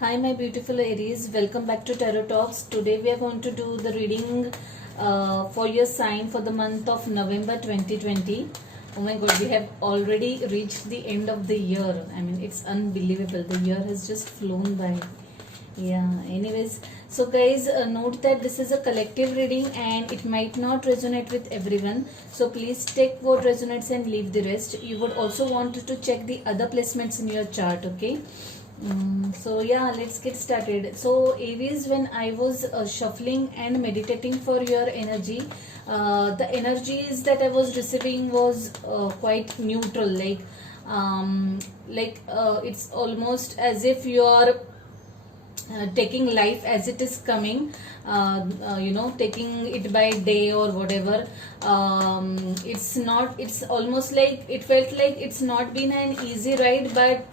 Hi, my beautiful Aries. Welcome back to Tarot Talks. Today we are going to do the reading for your sign for the month of November 2020. Oh my god, we have already reached the end of the year. I mean, it's unbelievable. The year has just flown by. Yeah, anyways, so guys, note that this is a collective reading and it might not resonate with everyone. So please take what resonates and leave the rest. You would also want to check the other placements in your chart, okay? So yeah, let's get started. So Aries, when I was shuffling and meditating for your energy, the energies that I was receiving was quite neutral. It's almost as if you are taking life as it is coming, taking it by day or whatever. It's almost like it felt like it's not been an easy ride, but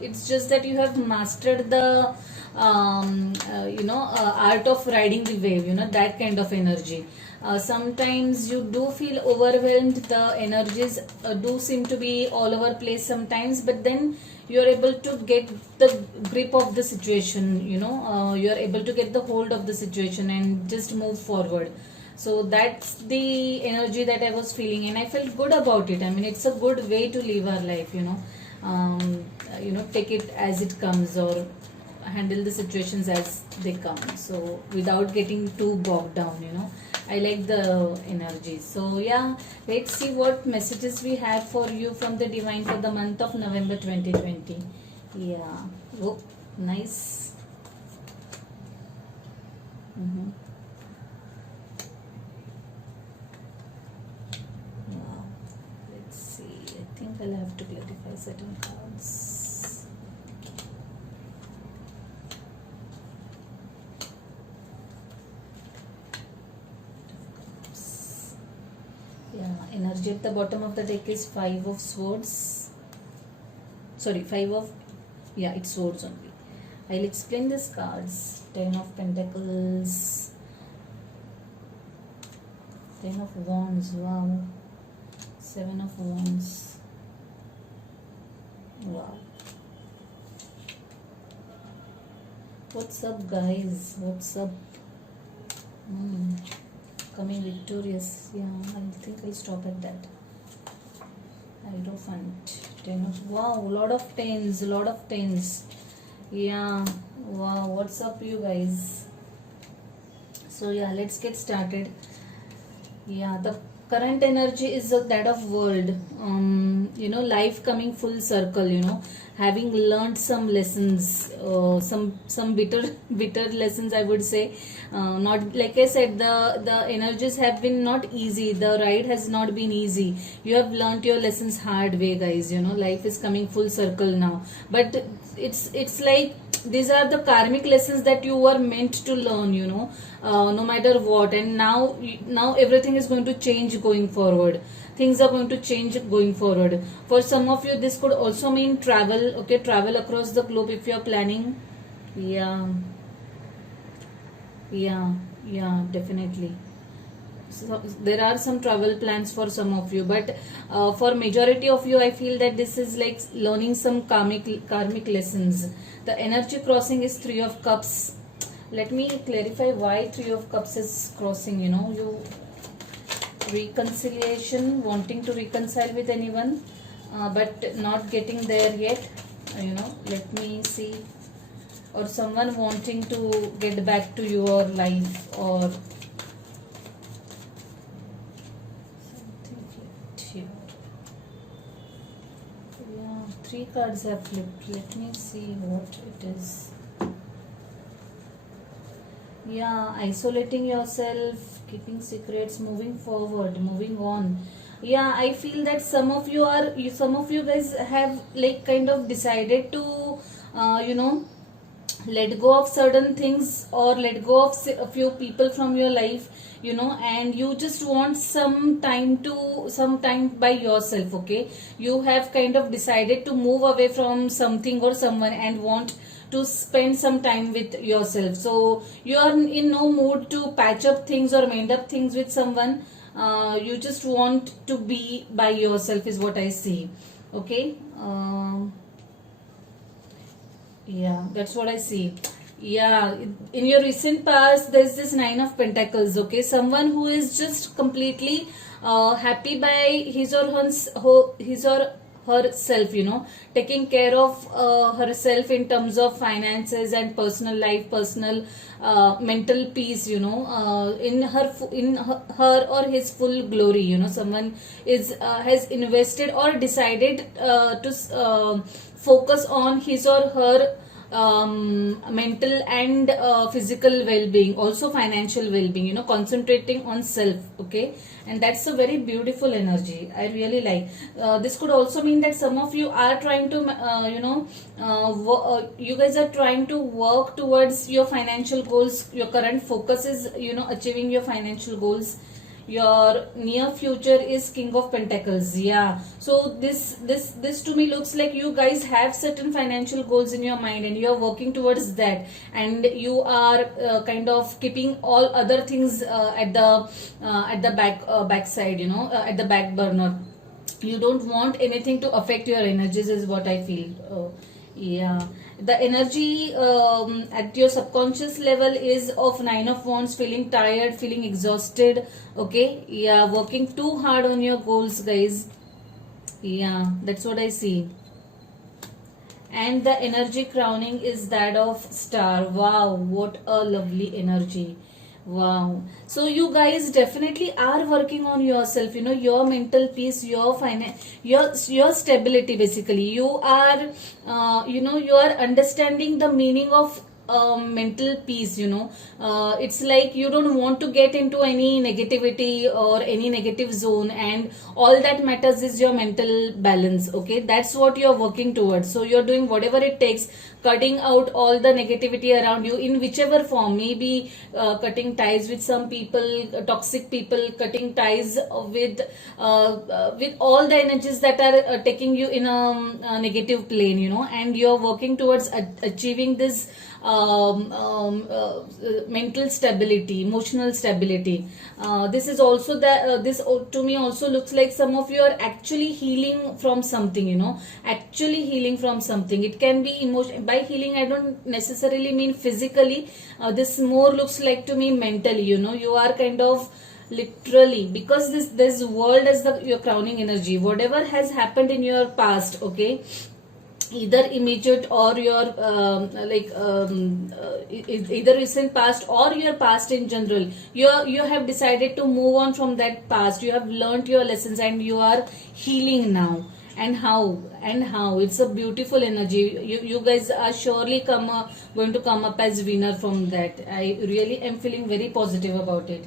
it's just that you have mastered the art of riding the wave, that kind of energy. Sometimes you do feel overwhelmed, the energies do seem to be all over place sometimes, but then you are able to get the grip of the situation, you are able to get the hold of the situation and just move forward. So that's the energy that I was feeling and I felt good about it. I mean, it's a good way to live our life, take it as it comes, or handle the situations as they come, so without getting too bogged down. I like the energy. So yeah, let's see what messages we have for you from the divine for the month of November 2020. Yeah. Oh, nice. Mm-hmm. Wow. Let's see. I think I'll have to clarify certain cards. Yeah, energy at the bottom of the deck is Five of Swords. Sorry, it's Swords only. I'll explain these cards. Ten of Pentacles, Ten of Wands, wow. Seven of Wands, wow. What's up, guys? What's up? Coming victorious. Yeah, I think I'll stop at that. Hierophant. Ten of, wow, lot of tens. Yeah, wow, what's up, you guys? So yeah, let's get started. Yeah, the current energy is that of world. Life coming full circle. Having learned some lessons, some bitter lessons, I would say. Not, like I said, the energies have been not easy. The ride has not been easy. You have learned your lessons hard way, guys. Life is coming full circle now. But it's like these are the karmic lessons that you were meant to learn, no matter what. And now everything is going to change going forward. Things are going to change going forward. For some of you, this could also mean travel. Okay, travel across the globe if you are planning. Yeah, yeah, definitely. So there are some travel plans for some of you, but for majority of you, I feel that this is like learning some karmic lessons. The energy crossing is Three of Cups. Let me clarify why Three of Cups is crossing. You reconciliation, wanting to reconcile with anyone, but not getting there yet. Let me see. Or someone wanting to get back to your life, or something flipped here. Yeah, three cards have flipped. Let me see what it is. Yeah, isolating yourself, keeping secrets, moving forward, moving on. Yeah, I feel that some of you guys have like kind of decided to let go of certain things, or let go of a few people from your life, and you just want some time by yourself. Okay, you have kind of decided to move away from something or someone and want to spend some time with yourself. So you are in no mood to patch up things or mend up things with someone. You just want to be by yourself is what I see. Okay. Yeah, that's what I see. Yeah, in your recent past, there's this Nine of Pentacles. Okay, someone who is just completely happy by his or herself. You know, taking care of herself in terms of finances and personal life, personal mental peace. You know, in her or his full glory. You know, someone is has invested or decided to focus on his or her mental and physical well-being, also financial well-being, you know, concentrating on self. Okay, and that's a very beautiful energy. I really like this. Could also mean that some of you are trying to you guys are trying to work towards your financial goals. Your current focus is, you know, achieving your financial goals. Your near future is King of Pentacles. Yeah, so this to me looks like you guys have certain financial goals in your mind and you are working towards that, and you are kind of keeping all other things at the backside, you know, at the back burner. You don't want anything to affect your energies, is what I feel. Yeah, the energy at your subconscious level is of Nine of Wands, feeling tired, feeling exhausted. Okay, yeah, working too hard on your goals, guys. Yeah, that's what I see. And the energy crowning is that of Star. Wow, what a lovely energy. Wow. So you guys definitely are working on yourself, you know, your mental peace, your your stability. Basically, you are you know, you are understanding the meaning of mental peace. You know, it's like you don't want to get into any negativity or any negative zone, and all that matters is your mental balance. Okay, that's what you're working towards. So you're doing whatever it takes, cutting out all the negativity around you in whichever form. Maybe cutting ties with some people, toxic people, cutting ties with all the energies that are taking you in a negative plane, you know, and you're working towards achieving this mental stability, emotional stability. This is also that to me also looks like some of you are actually healing from something, you know, actually healing from something. It can be emotion. By healing, I don't necessarily mean physically. This more looks like to me mentally, you know, you are kind of literally, because this world is your crowning energy. Whatever has happened in your past, okay, either immediate or your either recent past or your past in general, you have decided to move on from that past. You have learned your lessons and you are healing now. And how it's a beautiful energy. You guys are surely going to come up as winner from that. I really am feeling very positive about it.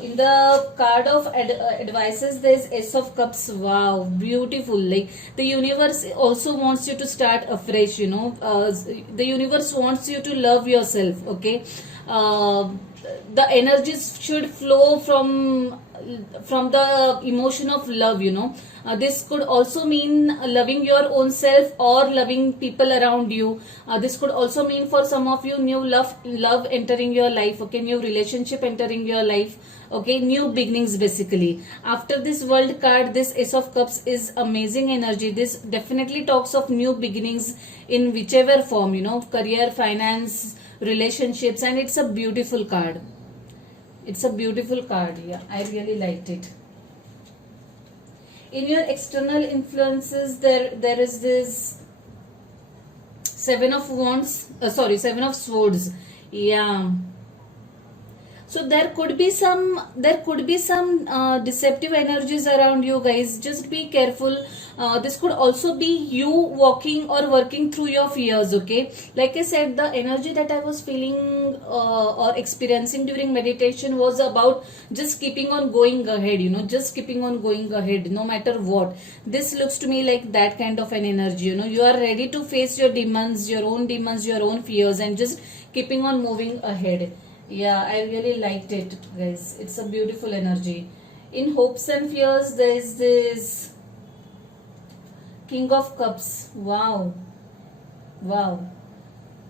In the card of advices, there's Ace of Cups. Wow, beautiful. Like, the universe also wants you to start afresh, you know. The universe wants you to love yourself, okay. The energies should flow from the emotion of love, you know. This could also mean loving your own self or loving people around you. This could also mean for some of you new love entering your life, okay, new relationship entering your life, okay, new beginnings basically. After this World card, this Ace of Cups is amazing energy. This definitely talks of new beginnings in whichever form, you know, career, finance, relationships, and it's a beautiful card. It's a beautiful card. Yeah, I really liked it. In your external influences, there is this Seven of Wands. Seven of Swords. Yeah. So there could be some deceptive energies around you guys. Just be careful. This could also be you walking or working through your fears, okay. Like I said, the energy that I was feeling or experiencing during meditation was about just keeping on going ahead, you know, just keeping on going ahead no matter what. This looks to me like that kind of an energy, you know. You are ready to face your demons, your own fears, and just keeping on moving ahead. Yeah, I really liked it, guys. It's a beautiful energy. In Hopes and Fears, there is this King of Cups. Wow. Wow.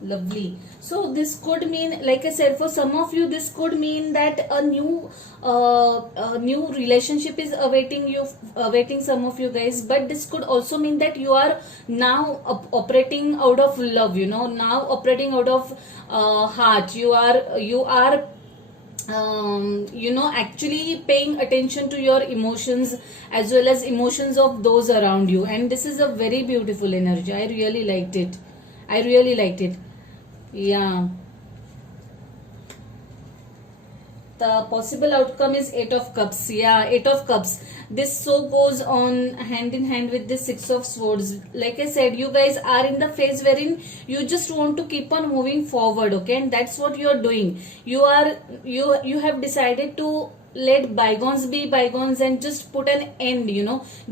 Lovely. So this could mean, like I said, for some of you, this could mean that a new relationship is awaiting some of you guys. But this could also mean that you are now operating out of love. Now operating out of heart. You are actually paying attention to your emotions as well as emotions of those around you, and this is a very beautiful energy. I really liked it. Yeah. The possible outcome is 8 of cups. Yeah, 8 of cups. This so goes on hand in hand with the 6 of swords. Like I said, you guys are in the phase wherein you just want to keep on moving forward, okay, and that's what you are doing. You have decided to let bygones be bygones and just put an end,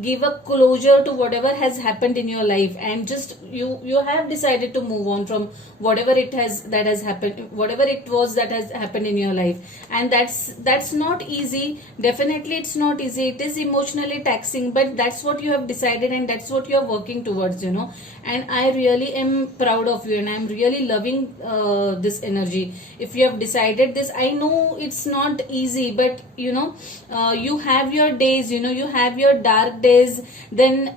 give a closure to whatever has happened in your life, and just you have decided to move on from whatever it has happened, whatever it was that has happened in your life. And that's not easy. Definitely it's not easy. It is emotionally taxing, but that's what you have decided and that's what you are working towards, and I really am proud of you, and I'm really loving this energy. If you have decided this, I know it's not easy, but you have your days, you have your dark days. Then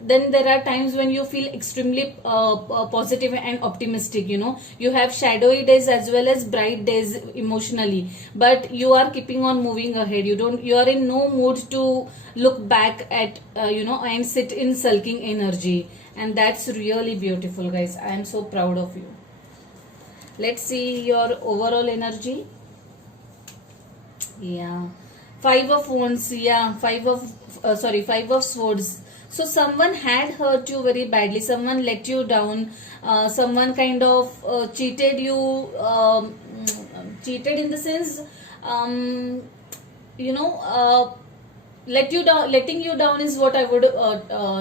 there are times when you feel extremely positive and optimistic. You have shadowy days as well as bright days emotionally, but you are keeping on moving ahead. You are in no mood to look back at and sit in sulking energy, and that's really beautiful, guys. I am so proud of you. Let's see your overall energy. Yeah, 5 of wands. Yeah, 5 of swords. So someone had hurt you very badly, someone let you down, someone kind of cheated you, cheated in the sense, you know letting you down is what I would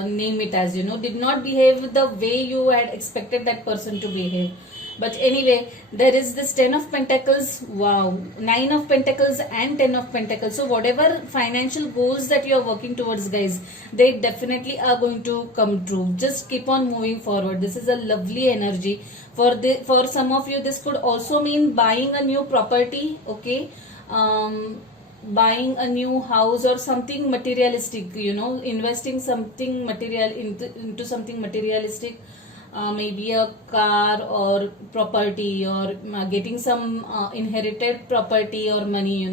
name it as. Did not behave the way you had expected that person to behave. But anyway, there is this 10 of pentacles. Wow, 9 of pentacles and 10 of pentacles. So whatever financial goals that you are working towards, guys, they definitely are going to come true. Just keep on moving forward. This is a lovely energy. For some of you, this could also mean buying a new property, okay, buying a new house or something materialistic, investing something material into something materialistic, maybe a car or property, or getting some inherited property or money,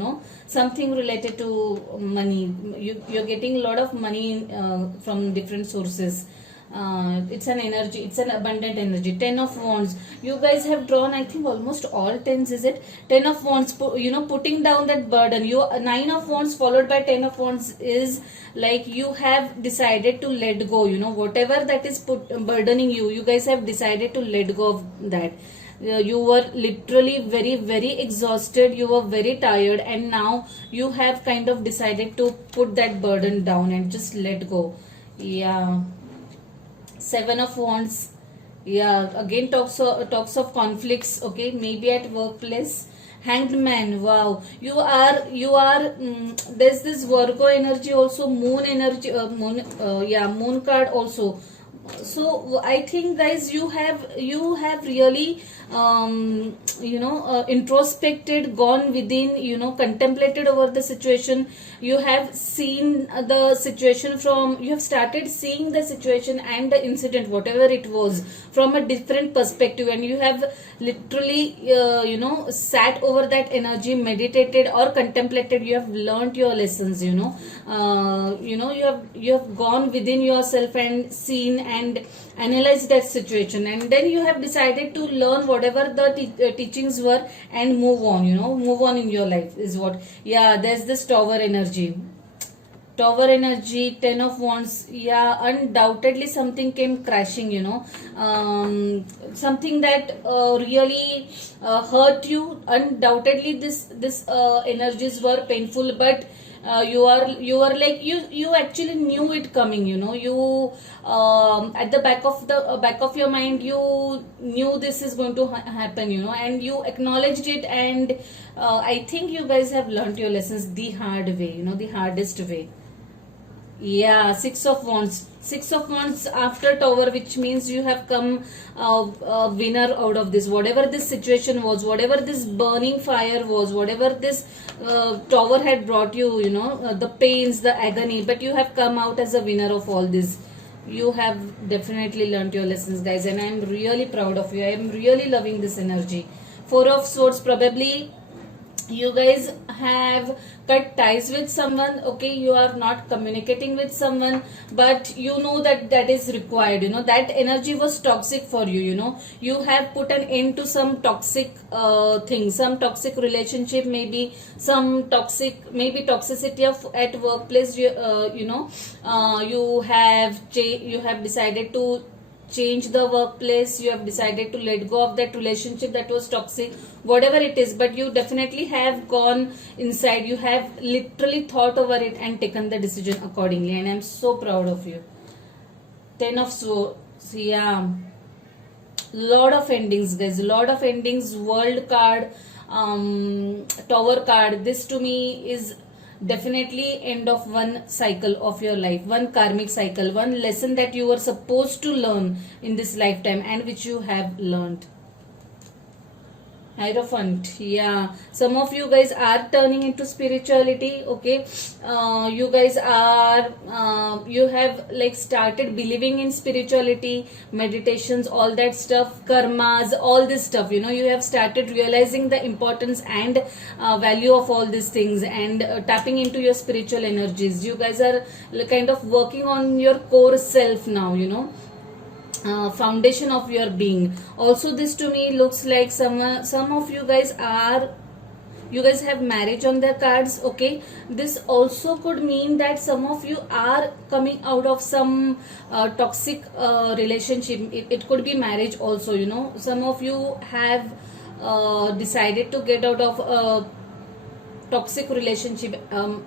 something related to money. You're getting a lot of money from different sources. It's an energy, it's an abundant energy. 10 of wands. You guys have drawn, I think, almost all tens. Is it 10 of wands? Putting down that burden. 9 of wands followed by 10 of wands is like you have decided to let go. Whatever that is burdening you, you guys have decided to let go of that. You were literally very, very exhausted, you were very tired, and now you have kind of decided to put that burden down and just let go. Yeah. 7 of wands. Yeah, again talks of conflicts, okay, maybe at workplace. Hanged man. Wow, there's this Virgo energy also, moon energy, moon card also. So I think, guys, you have really introspected, gone within, contemplated over the situation. You have seen the situation you have started seeing the situation and the incident, whatever it was, from a different perspective, and you have literally sat over that energy, meditated or contemplated. You have learnt your lessons. You have gone within yourself and seen and analyzed that situation, and then you have decided to learn whatever the teachings were and move on. Move on in your life is what. Yeah, there's this tower energy. 10 of wands. Yeah, undoubtedly something came crashing, something that really hurt you. Undoubtedly this energies were painful, but you are like, you actually knew it coming. You at the back of your mind, you knew this is going to happen, and you acknowledged it. And I think you guys have learned your lessons the hard way, the hardest way. Yeah, Six of Wands. Six of Wands after Tower, which means you have come a winner out of this. Whatever this situation was, whatever this burning fire was, whatever this Tower had brought you, the pains, the agony, but you have come out as a winner of all this. You have definitely learned your lessons, guys, and I am really proud of you. I am really loving this energy. Four of Swords, probably you guys have cut ties with someone. Okay, you are not communicating with someone, but you know that that is required. That energy was toxic for you. You have put an end to some toxic thing, some toxic relationship, maybe some toxic, maybe toxicity of at workplace. You have decided to change the workplace. You have decided to let go of that relationship that was toxic, whatever it is, but you definitely have gone inside. You have literally thought over it and taken the decision accordingly, and I'm so proud of you. 10 of Swords, yeah, lot of endings, guys, lot of endings. World card, Tower card, this to me is definitely end of one cycle of your life, one karmic cycle, one lesson that you were supposed to learn in this lifetime and which you have learned. Hierophant, yeah. Some of you guys are turning into spirituality, okay. You guys are, you have like started believing in spirituality, meditations, all that stuff, karmas, all this stuff. You have started realizing the importance and value of all these things, and tapping into your spiritual energies. You guys are kind of working on your core self now, foundation of your being. Also, this to me looks like some of you guys have marriage on their cards, okay. This also could mean that some of you are coming out of some toxic relationship. It could be marriage also. Some of you have decided to get out of toxic relationship,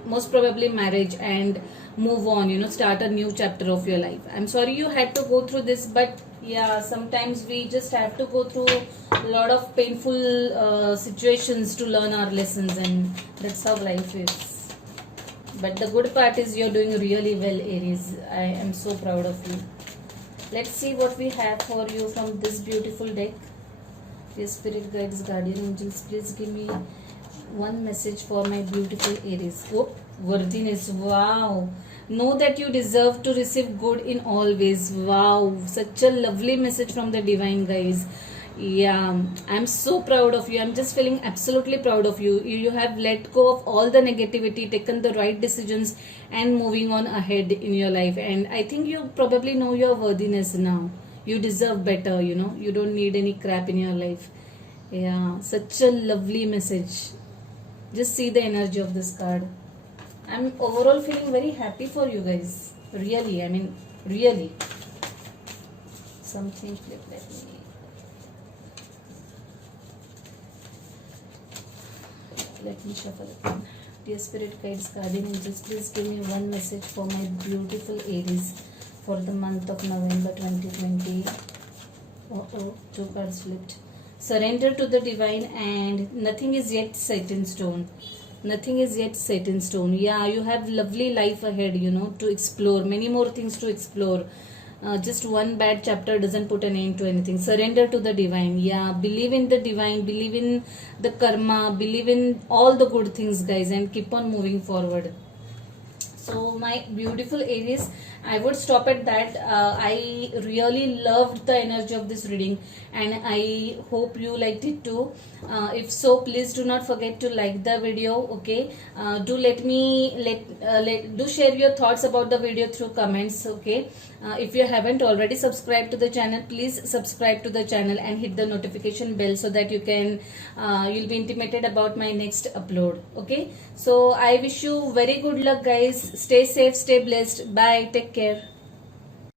most probably marriage, and move on, start a new chapter of your life. I'm sorry you had to go through this, but yeah, sometimes we just have to go through a lot of painful situations to learn our lessons, and that's how life is. But the good part is you're doing really well, Aries. I am so proud of you. Let's see what we have for you from this beautiful deck. Dear spirit guides, guardian angels, please give me one message for my beautiful Aries. Oh, worthiness. Wow. Know that you deserve to receive good in all ways. Wow. Such a lovely message from the divine, guys. Yeah, I'm so proud of you. I'm just feeling absolutely proud of you. You have let go of all the negativity, taken the right decisions, and moving on ahead in your life. And I think you probably know your worthiness now. You deserve better, You don't need any crap in your life. Yeah, such a lovely message. Just see the energy of this card. I'm overall feeling very happy for you guys. Really, I mean, really. Something flip, let me shuffle it. Dear spirit guides, guardian angels, please give me one message for my beautiful Aries for the month of November 2020. Oh, two cards flipped. Surrender to the divine, and nothing is yet set in stone. Nothing is yet set in stone. Yeah, you have lovely life ahead, to explore. Many more things to explore. Just one bad chapter doesn't put an end to anything. Surrender to the divine. Yeah, believe in the divine, believe in the karma, believe in all the good things, guys, and keep on moving forward. So my beautiful Aries, I would stop at that. I really loved the energy of this reading, and I hope you liked it too. If so, please do not forget to like the video. Okay, do do share your thoughts about the video through comments. Okay, if you haven't already subscribed to the channel, please subscribe to the channel and hit the notification bell so that you'll be intimated about my next upload. Okay, so I wish you very good luck, guys. Stay safe, stay blessed. Bye, take care.